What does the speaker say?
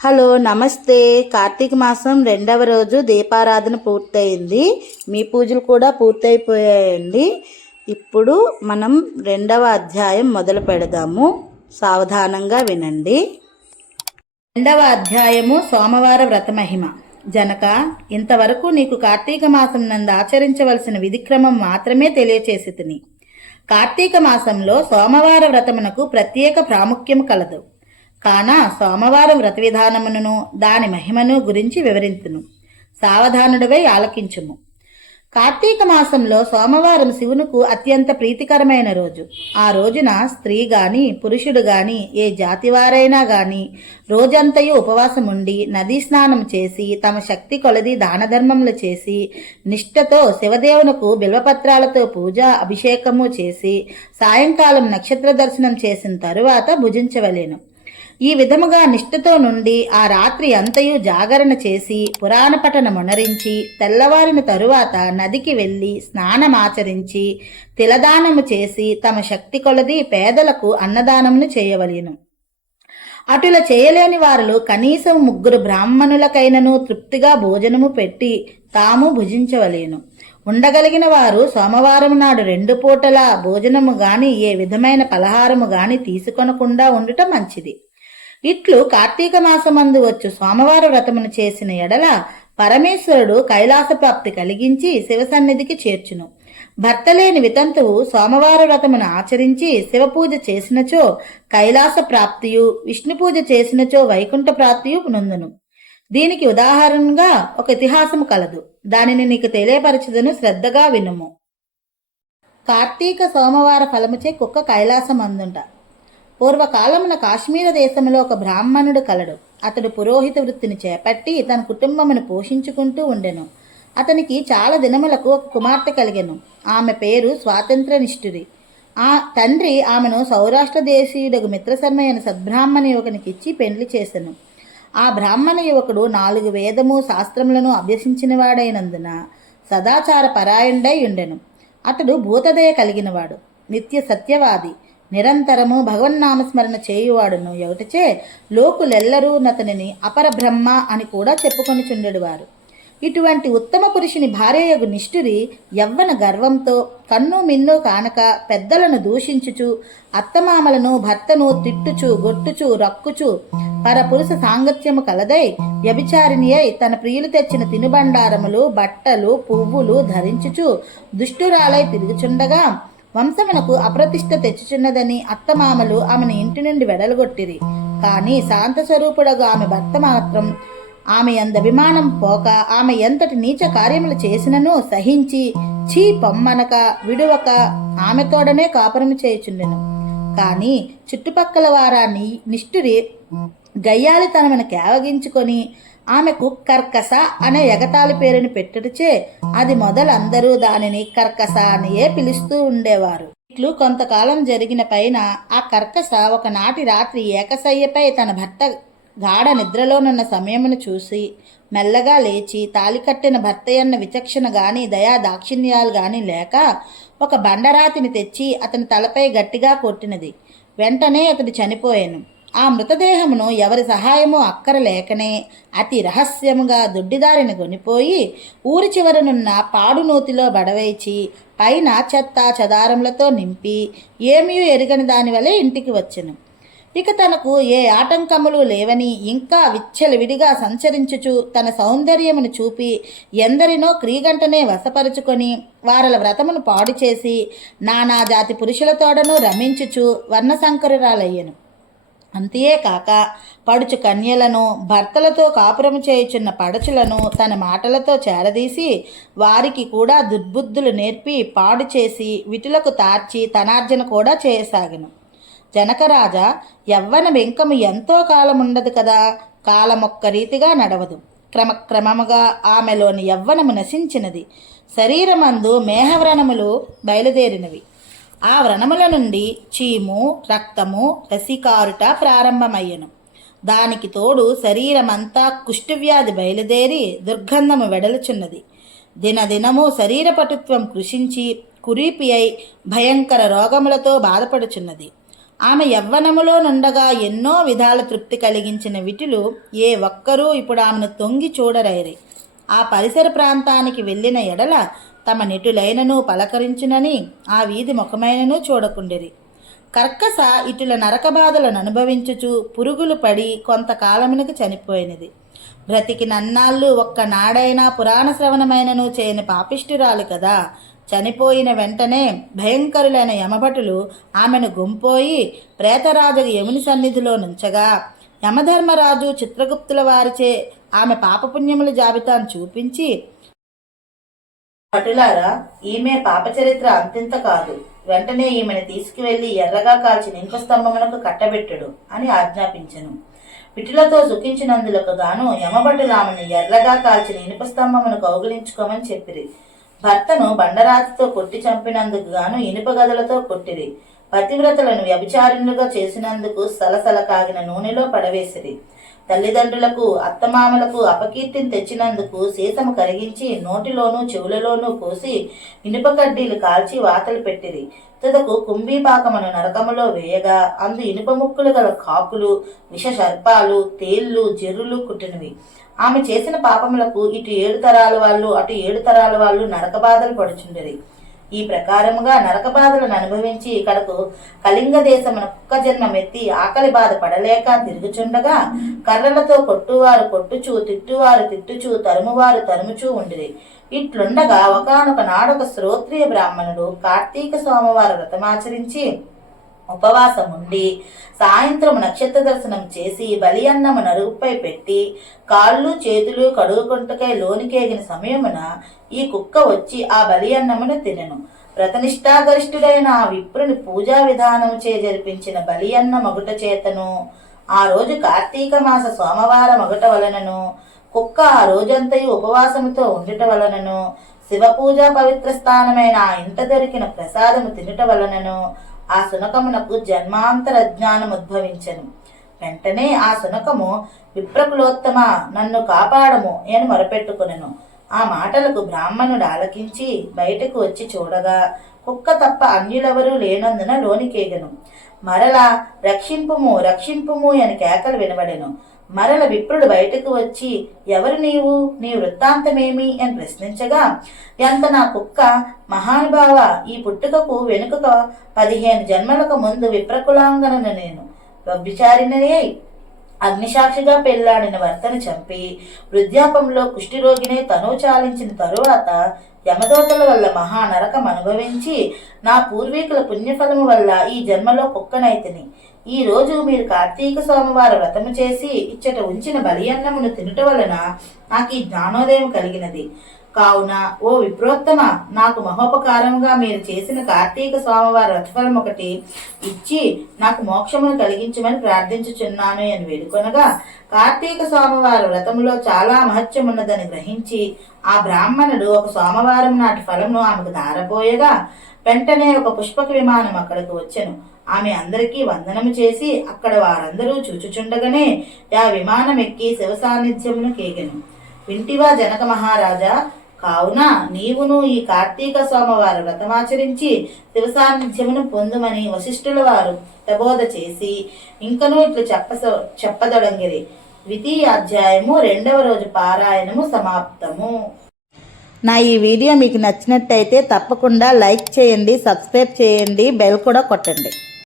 Hello నమస్తే. కార్తీక మాసం 2వ రోజు దీపారాధన పూర్తయింది. మీ పూజలు కూడా పూర్తయిపోయాయండి. ఇప్పుడు మనం 2వ అధ్యాయం మొదలు పెడదాము. సావధానంగా వినండి. 2వ అధ్యాయము సోమవార వ్రత మహిమ. జనక, ఇంతవరకు నీకు కార్తీక మాసం నందు ఆచరించవలసిన విధిక్రమం మాత్రమే తెలియచేసి తిని. కార్తీక మాసంలో సోమవార వ్రతమునకు ప్రత్యేక ప్రాముఖ్యము కలదు. కాన సోమవారం వ్రత విధానమును దాని మహిమను గురించి వివరించును. సావధానుడివై ఆలకించుము. కార్తీక మాసంలో సోమవారం శివునకు అత్యంత ప్రీతికరమైన రోజు. ఆ రోజున స్త్రీ గాని పురుషుడు గాని ఏ జాతివారైనా గాని రోజంతయు ఉపవాసముండి నదీ స్నానం చేసి తమ శక్తి కొలది దానధర్మములు చేసి నిష్ఠతో శివదేవునకు బిల్వపత్రాలతో పూజ అభిషేకము చేసి సాయంకాలం నక్షత్ర దర్శనం చేసిన తరువాత భుజించవలెను. ఈ విధముగా నిష్ఠతో నుండి ఆ రాత్రి అంతయు జాగరణ చేసి పురాణ పఠన మొనరించి తెల్లవారిన తరువాత నదికి వెళ్ళి స్నానమాచరించి తిలదానము చేసి తమ శక్తి కొలది పేదలకు అన్నదానమును చేయవలెను. అటుల చేయలేని వారు కనీసం 3 బ్రాహ్మణులకైనను తృప్తిగా భోజనము పెట్టి తాము భుజించవలేను. ఉండగలిగిన వారు సోమవారం నాడు 2 పూటల భోజనము గాని ఏ విధమైన పలహారము గాని తీసుకొనకుండా ఉండుట మంచిది. ఇట్లు కార్తీక మాసమందు వచ్చు సోమవార వ్రతమును చేసిన ఎడల పరమేశ్వరుడు కైలాస ప్రాప్తి కలిగించి శివసన్నిధికి చేర్చును. భర్త లేని వితంతువు సోమవార వ్రతమును ఆచరించి శివపూజ చేసినచో కైలాస ప్రాప్తియు, విష్ణు పూజ చేసినచో వైకుంఠ ప్రాప్తియు నొందును. దీనికి ఉదాహరణగా ఒక ఇతిహాసము కలదు. దానిని నీకు తెలియపరచుదను, శ్రద్ధగా వినుము. కార్తీక సోమవార ఫలముచే కుక్క కైలాసం అందుంట. పూర్వకాలమున కాశ్మీర దేశంలో ఒక బ్రాహ్మణుడు కలడు. అతడు పురోహిత వృత్తిని చేపట్టి తన కుటుంబమును పోషించుకుంటూ ఉండెను. అతనికి చాలా దినములకు ఒక కుమార్తె కలిగెను. ఆమె పేరు స్వాతంత్రనిష్ఠురి. ఆ తండ్రి ఆమెను సౌరాష్ట్ర దేశీయుడకు మిత్రశర్మ అయిన సద్బ్రాహ్మణ యువకునికిచ్చి పెండ్లి చేసెను. ఆ బ్రాహ్మణ యువకుడు 4 వేదము శాస్త్రములను అభ్యసించిన వాడైనందున సదాచార పరాయణుడై ఉండెను. అతడు భూతదయ కలిగినవాడు, నిత్య సత్యవాది, నిరంతరము భగవన్నామస్మరణ చేయువాడును. ఎవటిచే లోకులెల్లరూ నతనిని అపర బ్రహ్మ అని కూడా చెప్పుకొని చుండెడువారు. ఇటువంటి ఉత్తమ పురుషుని భార్యయగు నిష్ఠురి యవ్వన గర్వంతో కన్ను మిన్ను కానక పెద్దలను దూషించుచు అత్తమామలను భర్తను తిట్టుచు గొట్టుచు రక్కుచు పరపురుష సాంగత్యము కలదై వ్యభిచారిణి అయి తన ప్రియులు తెచ్చిన తినుబండారములు బట్టలు పువ్వులు ధరించుచు దుష్టురాలై తిరుగుచుండగా వంశమునకు అప్రతిష్ట తెచ్చుచున్నదని అత్తమామలు ఆమెను ఇంటి నుండి వెడలగొట్టిరి. కాని శాంత స్వరూపుడగు ఆమె భర్త మాత్రం ఆమె అభిమానం పోక ఆమె ఎంతటి నీచ కార్యములు చేసినను సహించి చీ పొమ్మనక విడువక ఆమెతోడనే కాపురము చేయుచుండెను. కాని చుట్టుపక్కల వారా నిష్ఠురి గయ్యాలితనమును కేవగించుకొని ఆమెకు కర్కస అనే ఎగతాళి పేరుని పెట్టుటచే అది మొదలందరూ దానిని కర్కస అనియే పిలుస్తూ ఉండేవారు. ఇట్లు కొంతకాలం జరిగిన పైన ఆ కర్కస ఒకనాటి రాత్రి ఏకశయ్యపై తన భర్త గాఢ నిద్రలోనున్న సమయమును చూసి మెల్లగా లేచి తాలికట్టిన భర్తయన్న విచక్షణ గాని దయా దాక్షిణ్యాలు గాని లేక ఒక బండరాతిని తెచ్చి అతని తలపై గట్టిగా కొట్టినది. వెంటనే అతడు చనిపోయాను. ఆ మృతదేహమును ఎవరి సహాయము అక్కరలేకనే అతి రహస్యముగా దొడ్డిదారిని కొనిపోయి ఊరి చివరనున్న పాడునూతిలో బడవేచి పైన చెత్త చెదారములతో నింపి ఏమీ ఎరుగని దాని వలె ఇంటికి వచ్చెను. ఇక తనకు ఏ ఆటంకములు లేవని ఇంకా విచ్చలవిడిగా సంచరించుచు తన సౌందర్యమును చూపి ఎందరినో క్రీగంటనే వశపరుచుకొని వారల వ్రతమును పాడు చేసి నానాజాతి పురుషులతోడను రమించుచు వర్ణశంకరురాలయ్యను. అంతేకాక పడుచు కన్యలను భర్తలతో కాపురము చేయుచున్న పడచులను తన మాటలతో చేరదీసి వారికి కూడా దుర్బుద్ధులు నేర్పి పాడు చేసి విటులకు తార్చి తనార్జన కూడా చేయసాగను. జనకరాజా, యవ్వన వెంకము ఎంతో కాలముండదు కదా, కాలమొక్క రీతిగా నడవదు. క్రమక్రమముగా ఆమెలోని యవ్వనము నశించినది. శరీరమందు మేహవ్రణములు బయలుదేరినవి. ఆ వ్రణముల నుండి చీము రక్తము రసికారుట ప్రారంభమయ్యను. దానికి తోడు శరీరమంతా కుష్ఠవ్యాధి బయలుదేరి దుర్గంధము వెడలుచున్నది. దినదినము శరీర పటుత్వం కృషించి కురీపి అయి భయంకర రోగములతో బాధపడుచున్నది. ఆమె యవ్వనములో నుండగా ఎన్నో విధాల తృప్తి కలిగించిన విటులు ఏ ఒక్కరూ ఇప్పుడు ఆమెను తొంగి చూడరైరి. ఆ పరిసర ప్రాంతానికి వెళ్ళిన ఎడల తమ నిటులైనను పలకరించునని ఆ వీధి ముఖమైనను చూడకుండిరి. కర్కస ఇటుల నరక బాధలను అనుభవించుచు పురుగులు పడి కొంతకాలమునకు చనిపోయినది. బ్రతికి నన్నాళ్ళు ఒక్క నాడైనా పురాణ శ్రవణమైనను చేయని పాపిష్టురాలు కదా. చనిపోయిన వెంటనే భయంకరులైన యమభటులు ఆమెను గుంపోయి ప్రేతరాజు యముని సన్నిధిలో నుంచగా యమధర్మరాజు చిత్రగుప్తుల వారిచే ఆమె పాపపుణ్యముల జాబితాను చూపించి, భటులారా, ఈమె పాపచరిత్ర అంతింత కాదు, వెంటనే ఈమెను తీసుకువెళ్లి ఎర్రగా కాల్చి ఇనుప స్తంభమునకు కట్టబెట్టుడు అని ఆజ్ఞాపించెను. పిటులతో సుఖించినందులకు గాను యమభటులు ఆమెను ఎర్రగా కాల్చిన ఇనుప స్తంభమును కౌగిలించుకోమని చెప్పిరి. భర్తను బండరాతితో కొట్టి చంపినందుకు గాను ఇనుప గదలతో కొట్టిరి. పతివ్రతలను వ్యభిచారులుగా చేసినందుకు సలసల కాగిన నూనెలో పడవేసిరి. తల్లిదండ్రులకు అత్తమామలకు అపకీర్తిని తెచ్చినందుకు సీసము కరిగించి నోటిలోనూ చెవులలోనూ పోసి ఇనుప కడ్డీలు కాల్చి వాతలు పెట్టిరి. తుదకు కుంభీపాకమును నరకములో వేయగా అందు ఇనుప ముక్కులు గల కాకులు, విష సర్పాలు, తేళ్లు, జెర్రులు కుట్టినవి. ఆమె చేసిన పాపములకు ఇటు 7 తరాల వాళ్ళు అటు 7 తరాల వాళ్ళు నరక బాధలు పడుచుండరి. ఈ ప్రకారముగా నరక బాధలను అనుభవించి ఇక్కడకు కళింగ దేశమున కుక్క జన్మమెత్తి ఆకలి బాధ పడలేక తిరుగుచుండగా కర్రలతో కొట్టువారు కొట్టుచూ, తిట్టువారు తిట్టుచూ, తరుమువారు తరుముచూ ఉండిరి. ఇట్లుండగా ఒకానొక నాడొక శ్రోత్రియ బ్రాహ్మణుడు కార్తీక సోమవారం వ్రతమాచరించి ఉపవాసముండి సాయంత్రం నక్షత్ర దర్శనం చేసి బలి అన్నము నరుగుపై పెట్టి కాళ్ళు చేతులు కడుగుకుంటకై లోనికేగిన సమయమున ఈ కుక్క వచ్చి ఆ బలి అన్నమును తినెను. వ్రతనిష్టాగరిష్ఠుడైన ఆ విప్రుని పూజా విధానము చే జరిపించిన బలి అన్న మగుట చేతను ఆ రోజు కార్తీక మాస సోమవారం మగుట వలనను కుక్క ఆ రోజంతయు ఉపవాసముతో ఉండుట వలనను శివపూజా పవిత్ర స్థానమైన ఆ ఇంట దొరికిన ప్రసాదము తినుట వలనను ఆ శునకమునకు జన్మాంతర జ్ఞానం ఉద్భవించెను. వెంటనే ఆ శునకము, విప్రకులోత్తమ, నన్ను కాపాడము అని మొరపెట్టుకునెను. ఆ మాటలకు బ్రాహ్మణుడు ఆలకించి బయటకు వచ్చి చూడగా కుక్క తప్ప అన్యులెవరూ లేనందున లోనికేగెను. మరలా రక్షింపుము రక్షింపుము అని కేకలు వినబడెను. మరల విప్రుడు బయటకు వచ్చి, ఎవరు నీవు, నీ వృత్తాంతమేమి అని ప్రశ్నించగా, ఎంత నా కుక్క, మహానుభావ, ఈ పుట్టుకకు వెనుక 15 జన్మలకు ముందు విప్రకులాంగనను నేను వ్యభిచారిణే అగ్నిసాక్షిగా పెళ్లాడిన భర్తను చంపి వృద్ధాపంలో కుష్ఠిరోగినే తనువు చాలించిన తరువాత యమదోతల వల్ల మహానరకం అనుభవించి నా పూర్వీకుల పుణ్యఫలము వల్ల ఈ జన్మలో కుక్కనైతిని. ఈ రోజు మీరు కార్తీక సోమవారం వ్రతము చేసి ఇచ్చట ఉంచిన బలి అన్నమును తినుట వలన నాకు ఈ జ్ఞానోదయం కలిగినది. కావున ఓ విప్రోత్తమ, నాకు మహోపకారంగా మీరు చేసిన కార్తీక సోమవార వ్రతఫలం ఒకటి ఇచ్చి నాకు మోక్షమును కలిగించమని ప్రార్థించుచున్నాను అని వేడుకొనగా, కార్తీక సోమవార వ్రతములో చాలా మహత్యమున్నదని గ్రహించి ఆ బ్రాహ్మణుడు ఒక సోమవారం నాటి ఫలమును ఆమెకు దారపోయగా వెంటనే ఒక పుష్పక విమానం అక్కడకు వచ్చెను. ఆమె అందరికీ వందనము చేసి అక్కడ వారందరూ చూచుచుండగానే ఆ విమానం ఎక్కి శివ సాన్నిధ్యమును కేగెను. వింటివా జనక మహారాజా, కావున నీవును ఈ కార్తీక సోమవార వ్రతమాచరించి శివ సాన్నిధ్యమును పొందుమని వశిష్ఠుల వారు ప్రబోధ చేసి ఇంకనూ ఇట్లు చెప్పదొడంగిరి. ద్వితీయ అధ్యాయము 2వ రోజు పారాయణము సమాప్తము. నా ఈ వీడియో మీకు నచ్చినట్టయితే తప్పకుండా లైక్ చేయండి, సబ్స్క్రైబ్ చేయండి, బెల్ కూడా కొట్టండి.